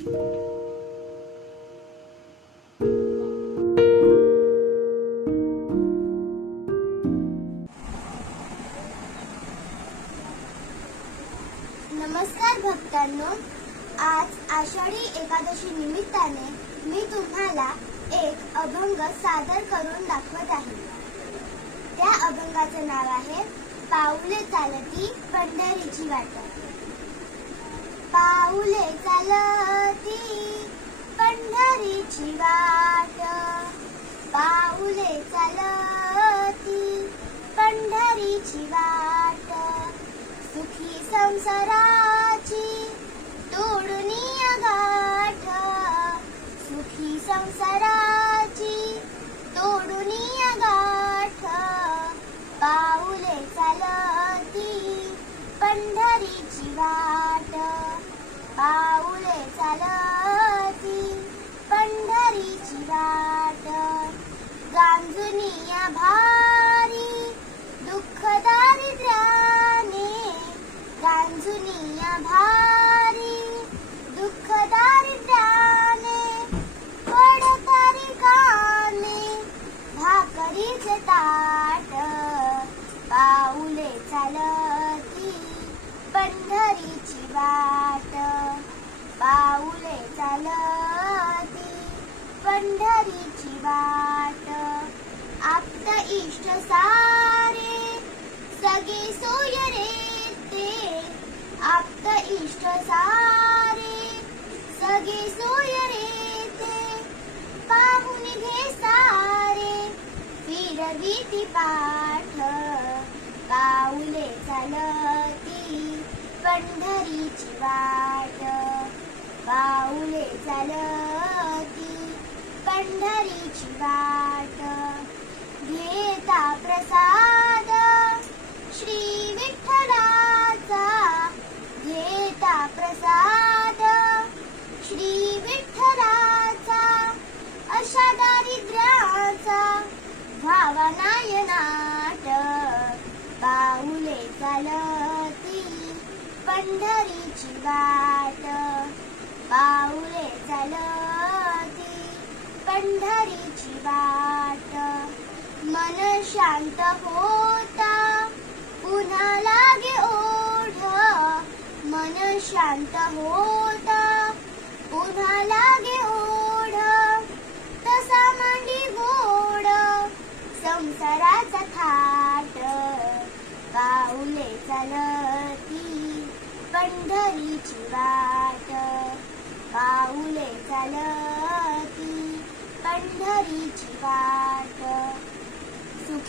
नमस्कार भक्तांनो आज आषाढी एकादशी निमित्ताने मी तुम्हाला एक अभंग सादर करून दाखवत आहे. त्या अभंगाचं नाव आहे पाऊले चालती पंढरीची वाट. पाऊले चालत पंढरीची वाट. पाऊले चालती पंढरीची वाट. सुखी संसाराची तोडणी गाठ सुखी संसाराची तोडणी गाठ इष्ट सारे सगे सोय रे ते आप्त इष्ट सारे सगे सोय रे ते पाहून घे सारे फिरवीती पाठ पाऊले चालती पंढरीची वाट पाऊले चालती पंढरीची वाट घेता प्रसाद। श्री विठ्ठलाचा घेता प्रसाद। श्री विठ्ठलाचा अशा दारिद्र्याचा भावनायनाट पाऊले चालती पंढरीची वाट. पाऊले चालती पंढरीची वाट. मन शांत होता. पुन्हा लागे ओढ. मन शांत होता. पुन्हा लागे ओढ. तसा मांडी गोड. संसाराचा थाट. पाऊले चालती पंढरीची वाट. पाऊले चालती पंढरीची वाट.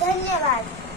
धन्यवाद.